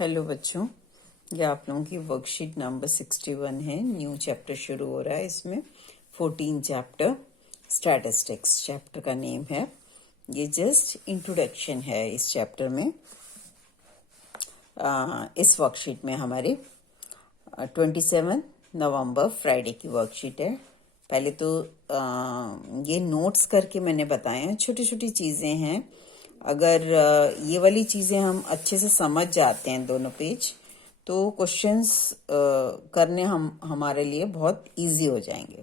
Hello बच्चों, ये आप लोगों की वर्कशीट नंबर 61 है। न्यू चैप्टर शुरू हो रहा है। इसमें 14 चैप्टर स्टैटिस्टिक्स चैप्टर का नेम है। ये जस्ट इंट्रोडक्शन है इस चैप्टर में। इस वर्कशीट में हमारी 27 नवंबर फ्राइडे की वर्कशीट है। पहले तो ये नोट्स करके मैंने बताया, छोटी छोटी चीज़ें हैं। अगर ये वाली चीज़ें हम अच्छे से समझ जाते हैं दोनों पेज, तो क्वेश्चंस करने हमारे लिए बहुत इजी हो जाएंगे।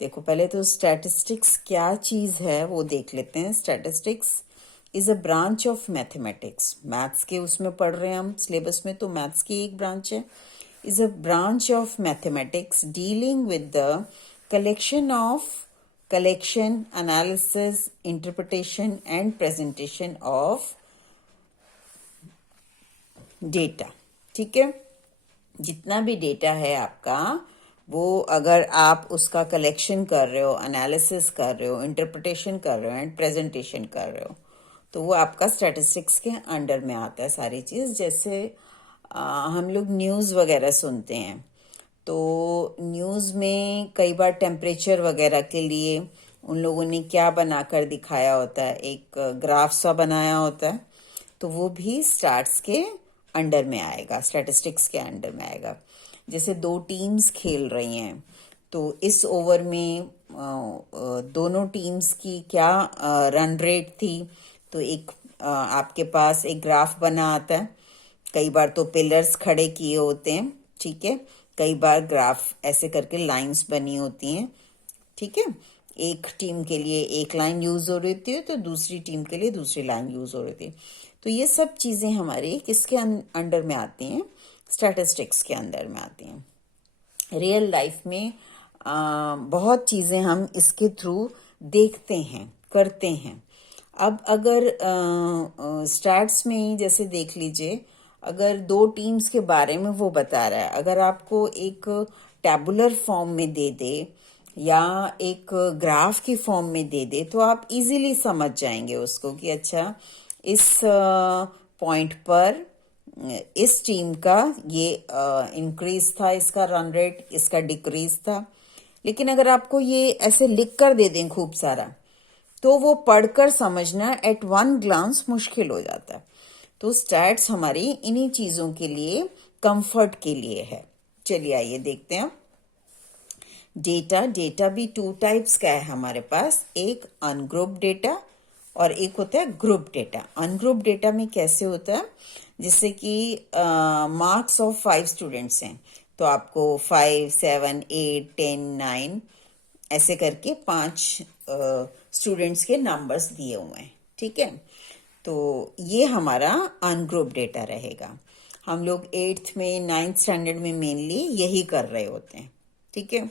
देखो, पहले तो स्टैटिस्टिक्स क्या चीज़ है वो देख लेते हैं। Statistics is a branch of mathematics. Maths के उसमें पढ़ रहे हैं हम सिलेबस में, तो मैथ्स की एक ब्रांच है। Is a branch of mathematics dealing with the collection, analysis, interpretation and presentation of data। ठीक है, जितना भी डेटा है आपका, वो अगर आप उसका कलेक्शन कर रहे हो, एनालिसिस कर रहे हो, इंटरप्रिटेशन कर रहे हो एंड प्रेजेंटेशन कर रहे हो, तो वो आपका स्टैटिस्टिक्स के अंडर में आता है सारी चीज़। जैसे हम लोग न्यूज़ वगैरह सुनते हैं, तो न्यूज़ में कई बार टेम्परेचर वगैरह के लिए उन लोगों ने क्या बनाकर दिखाया होता है, एक ग्राफ सा बनाया होता है, तो वो भी स्टैट्स के अंडर में आएगा, स्टैटिस्टिक्स के अंडर में आएगा। जैसे दो टीम्स खेल रही हैं, तो इस ओवर में दोनों टीम्स की क्या रन रेट थी, तो एक आपके पास एक ग्राफ बना आता है। कई बार तो पिलर्स खड़े किए होते हैं, ठीक है। कई बार ग्राफ ऐसे करके लाइंस बनी होती हैं, ठीक है। एक टीम के लिए एक लाइन यूज हो रही होती है, तो दूसरी टीम के लिए दूसरी लाइन यूज हो रही होती है। तो ये सब चीजें हमारे किसके अंडर में आती हैं? स्टैटिस्टिक्स के अंदर में आती हैं। रियल लाइफ में बहुत चीजें हम इसके थ्रू देखते हैं, करते हैं। अब अगर स्टैट्स में ही जैसे देख लीजिए, अगर दो टीम्स के बारे में वो बता रहा है, अगर आपको एक टैबुलर फॉर्म में दे दे या एक ग्राफ की फॉर्म में दे दे, तो आप इजीली समझ जाएंगे उसको कि अच्छा, इस पॉइंट पर इस टीम का ये इंक्रीज था, इसका रन रेट, इसका डिक्रीज था। लेकिन अगर आपको ये ऐसे लिख कर दे दें खूब सारा, तो वो पढ़कर समझना एट वन ग्लांस मुश्किल हो जाता है। तो स्टैट्स हमारी इन्हीं चीजों के लिए, कंफर्ट के लिए है। चलिए आइए देखते हैं। डेटा भी टू टाइप्स का है हमारे पास, एक अनग्रुप डेटा और एक होता है ग्रुप डेटा। अनग्रुप डेटा में कैसे होता है, जिससे कि मार्क्स ऑफ 5 स्टूडेंट्स हैं, तो आपको 5, 7, 8, 10, 9 ऐसे करके 5 स्टूडेंट्स के नंबर्स दिए हुए हैं, ठीक है। तो ये हमारा अनग्रुप डेटा रहेगा। हम लोग 8th में, 9th स्टैंडर्ड में मेनली यही कर रहे होते हैं, ठीक है।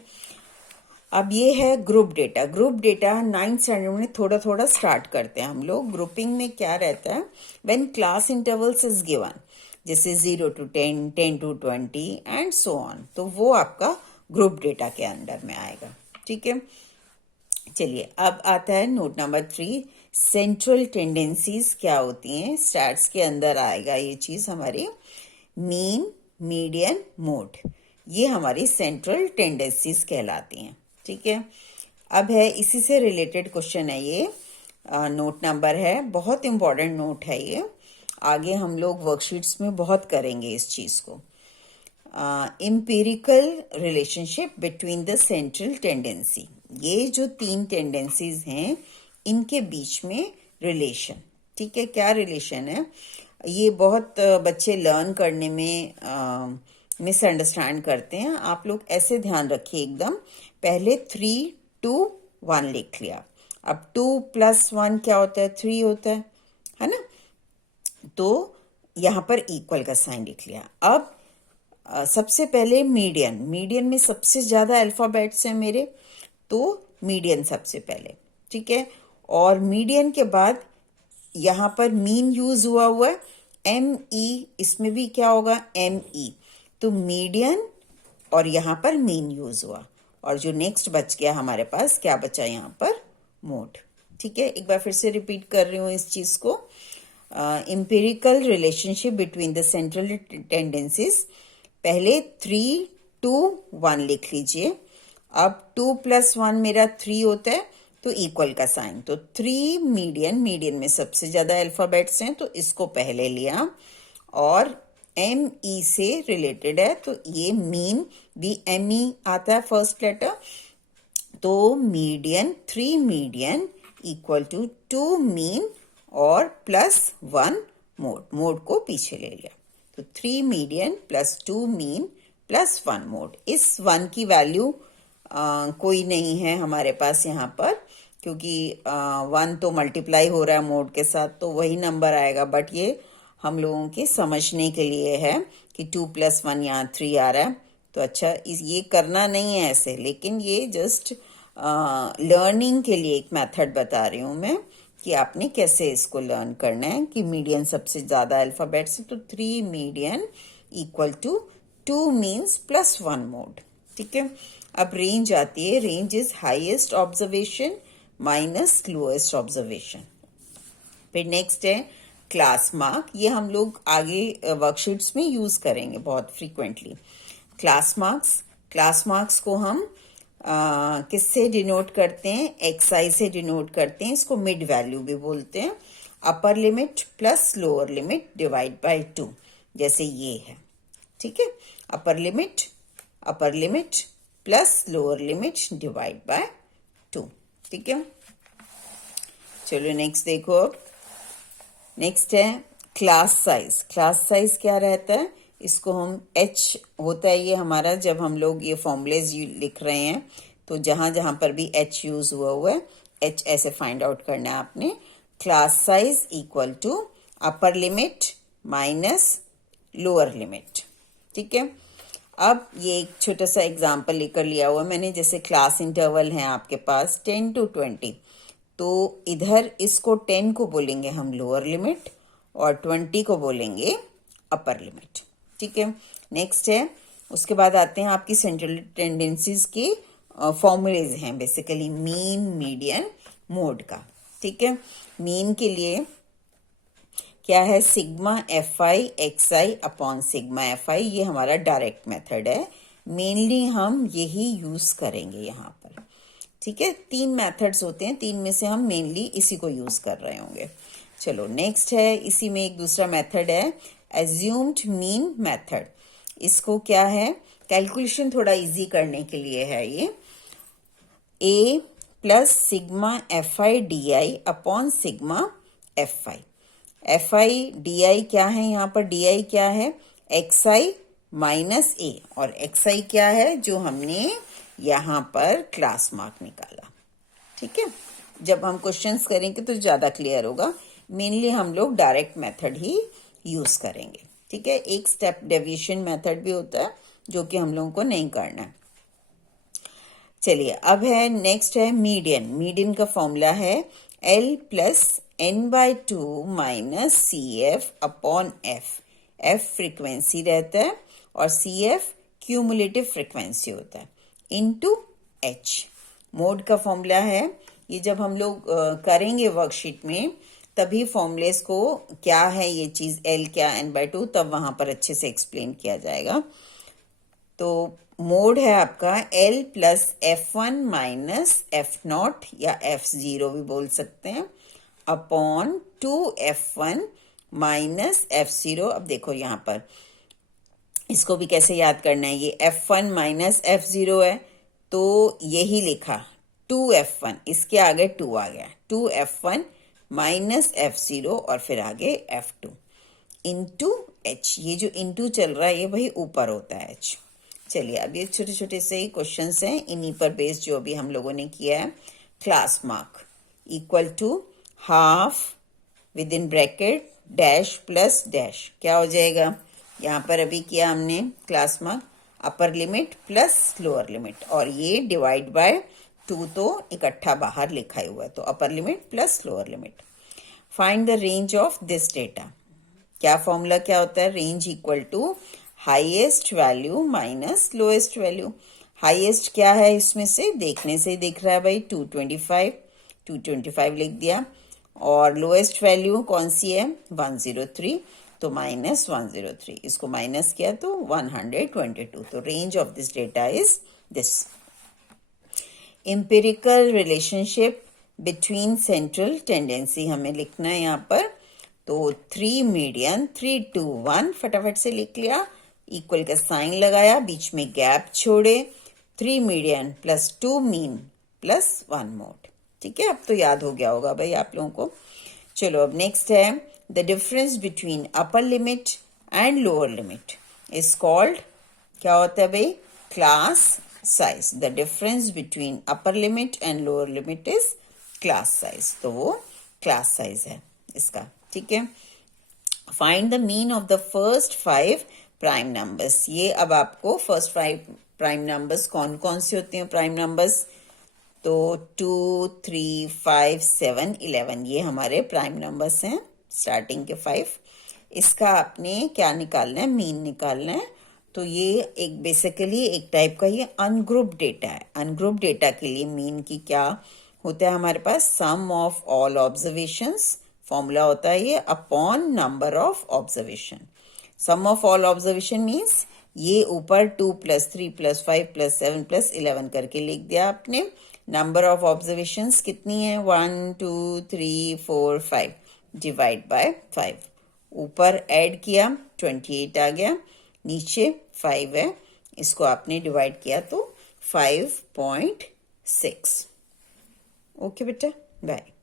अब ये है group data. Group data 9th standard में थोड़ा थोड़ा स्टार्ट करते हैं हम लोग। ग्रुपिंग में क्या रहता है, when class intervals is given, जैसे 0 to 10, 10 to 20 and so on, तो वो आपका ग्रुप डेटा के अंडर में आएगा, ठीक है। चलिए, अब आता है नोट नंबर 3, सेंट्रल टेंडेंसीज क्या होती हैं। स्टैट्स के अंदर आएगा ये चीज हमारी, मीन, मीडियन, मोड, ये हमारी सेंट्रल टेंडेंसीज कहलाती हैं, ठीक है। अब है इसी से रिलेटेड क्वेश्चन है ये, नोट नंबर है, बहुत इंपॉर्टेंट नोट है ये। आगे हम लोग वर्कशीट्स में बहुत करेंगे इस चीज को। Empirical relationship between the central tendency, ये जो 3 टेंडेंसीज हैं इनके बीच में रिलेशन, ठीक है। क्या रिलेशन है, ये बहुत बच्चे लर्न करने में मिसअंडरस्टैंड करते हैं। आप लोग ऐसे ध्यान रखिए एकदम, पहले 3, 2, 1 लिख लिया। अब 2 + 1 क्या होता है, 3 होता है ना। तो यहां पर इक्वल का साइन लिख लिया। अब सबसे पहले मीडियन, मीडियन में सबसे ज्यादा अल्फाबेट्स हैं मेरे, तो मीडियन सबसे पहले, ठीक है। और मीडियन के बाद यहां पर मीन यूज हुआ है, ME, इसमें भी क्या होगा, ME, तो मीडियन और यहां पर मीन यूज हुआ। और जो नेक्स्ट बच गया हमारे पास, क्या बचा यहां पर, मोड, ठीक है। एक बार फिर से रिपीट कर रही हूं इस चीज को। empirical relationship between the central tendencies. पहले 3, 2, 1 लिख लीजिए. अब 2 + 1 मेरा 3 होता है, तो इक्वल का साइन. तो 3 मीडियन में सबसे ज्यादा अल्फाबेट्स हैं, तो इसको पहले लिया. और ME से रिलेटेड है, तो ये मीन भी ME आता है फर्स्ट लेटर. तो median 3 median equal to 2 mean और +1 मोड को पीछे ले लिया. तो 3 मीडियन +2 मीन +1 मोड. इस 1 की वैल्यू कोई नहीं है हमारे पास यहाँ पर, क्योंकि 1 तो मल्टीप्लाई हो रहा है मोड के साथ, तो वही नंबर आएगा. बट ये हम लोगों के समझने के लिए है कि 2 + 1 यहाँ 3 आ रहा है. तो अच्छा, ये करना नहीं है ऐसे, लेकिन ये जस्ट लर्निंग के लिए एक मेथड बता रही हूँ मैं कि आपने कैसे इसको लर्न करना है. कि मीडियन सबसे ज्यादा अल्फाबेट्स है, तो 3 median equal to 2 means +1 mode. ठीक है. अब रेंज आती है. Range is highest observation minus lowest observation. फिर नेक्स्ट है क्लास मार्क. ये हम लोग आगे वर्कशीट्स में यूज करेंगे बहुत फ्रीक्वेंटली. क्लास मार्क्स को हम किससे डिनोट करते हैं? XI से डिनोट करते हैं. इसको मिड वैल्यू भी बोलते हैं. अपर limit plus lower limit divide by 2, जैसे ये है. ठीक है. अपर limit plus lower limit divide by 2. ठीक है. चलो नेक्स्ट देखो. अब नेक्स्ट है क्लास साइज क्या रहता है? इसको हम H होता है ये हमारा, जब हम लोग ये फॉर्मूलेज लिख रहे हैं तो जहां जहां पर भी H यूज हुआ है, H ऐसे फाइंड आउट करना है आपने. Class size equal to upper limit minus lower limit. ठीक है. अब ये एक छोटा सा एग्जांपल लेकर लिया हुआ मैंने. जैसे क्लास इंटरवल है आपके पास 10 to 20, तो इधर इसको 10 को बोलेंगे हम लोअर लिमिट और 20 को बोलेंगे अपर लिमिट. ठीक है. नेक्स्ट है, उसके बाद आते हैं आपकी सेंट्रल टेंडेंसीज के फॉर्मूलेज हैं बेसिकली मीन, मीडियन, मोड का. ठीक है. मीन के लिए क्या है? Sigma FI XI upon sigma FI. ये हमारा डायरेक्ट मेथड है. मेनली हम यही यूज करेंगे यहाँ पर. ठीक है. 3 मेथड्स होते हैं, 3 में से हम मेनली इसी को यूज कर रहे होंगे. चलो नेक्स्ट है, इसी में एक दूसरा मेथड है एज्यूम्ड मीन मेथड. इसको क्या है? कैलकुलेशन थोड़ा इजी करने के लिए है ये. A plus sigma FI DI upon sigma FI. FI DI क्या है? यहाँ पर DI क्या है? XI minus A. और XI क्या है? जो हमने यहाँ पर क्लास मार्क निकाला. ठीक है. जब हम क्वेश्चंस करेंगे तो ज्यादा क्लियर होगा. मेनली हम लोग डायरेक्ट मेथड ही यूज करेंगे. ठीक है. एक स्टेप डेविएशन मेथड भी होता है जो कि हम लोगों को नहीं करना है. चलिए अब है नेक्स्ट है मीडियन का फॉर्मूला है L plus N/2 minus CF upon F. F frequency रहता है और CF क्यूमुलेटिव फ्रीक्वेंसी होता है इनटू H. मोड का फॉर्मूला है. ये जब हम लोग करेंगे वर्कशीट में तभी फॉर्मूलेस को क्या है ये चीज L क्या N/2, तब वहां पर अच्छे से एक्सप्लेन किया जाएगा. तो मोड है आपका L plus F1 minus F0 या F0 भी बोल सकते हैं अपॉन 2F1 माइनस F0. अब देखो यहाँ पर इसको भी कैसे याद करना है. ये F1 माइनस F0 है, तो यही लिखा 2F1, इसके आगे 2 आ गया. 2F1 माइनस F0 और फिर आगे F2 इंटू H. ये जो इंटू चल रहा है ये वही ऊपर होता है H. चलिए अब ये छोटे छोटे से ही क्वेश्चंस हैं, इन्हीं पर बेस्ड जो अभी हम लोगों ने किया है. Class mark equal to half within bracket dash plus dash. क्या हो जाएगा? यहाँ पर अभी किया हमने class mark upper limit plus lower limit, और ये डिवाइड बाय 2 तो इकट्ठा बाहर लिखा हुआ है, तो upper limit plus lower limit. Find the range of this data. क्या फॉर्मूला क्या होता है? Range equal to highest value minus lowest value. Highest क्या है? इसमें से देखने से ही दिख रहा है भाई 225 लिख दिया. और लोएस्ट वैल्यू कौन सी है 103, तो माइनस 103, इसको माइनस किया तो 122. तो range of this data is this. Empirical relationship between central tendency हमें लिखना है यहाँ पर. तो 3 मीडियन 3 2 1 फटाफट से लिख लिया, इक्वल का साइन लगाया, बीच में गैप छोड़े, 3 median plus 2 mean plus 1 mode. ठीक है, अब तो याद हो गया होगा भाई आप लोगों को. चलो अब नेक्स्ट है the difference between upper limit and lower limit is called, क्या होता है भाई, class size. The difference between upper limit and lower limit is class size. तो वो क्लास साइज है इसका. ठीक है, find the mean of the first 5 prime numbers. ये अब आपको फर्स्ट 5 प्राइम नंबर्स कौन कौन से होते हैं प्राइम नंबर्स, तो 2 3 5 7 11 ये हमारे प्राइम नंबर्स हैं, स्टार्टिंग के 5. इसका आपने क्या निकालना है, मीन निकालना है. तो ये एक बेसिकली एक टाइप का ये अनग्रुप डेटा है. अनग्रुप डेटा के लिए मीन की क्या होता है हमारे पास, sum of all observations. Formula होता है ये upon number of observation. Sum of all observation means ये ऊपर 2 + 3 + 5 + 7 + 11 करके लिख दिया आपने. नंबर ऑफ ऑब्जर्वेशंस कितनी है, 1 2 3 4 5 डिवाइड बाय 5. ऊपर ऐड किया 28 आ गया, नीचे 5 है, इसको आपने डिवाइड किया तो 5.6. ओके बेटा, बाय.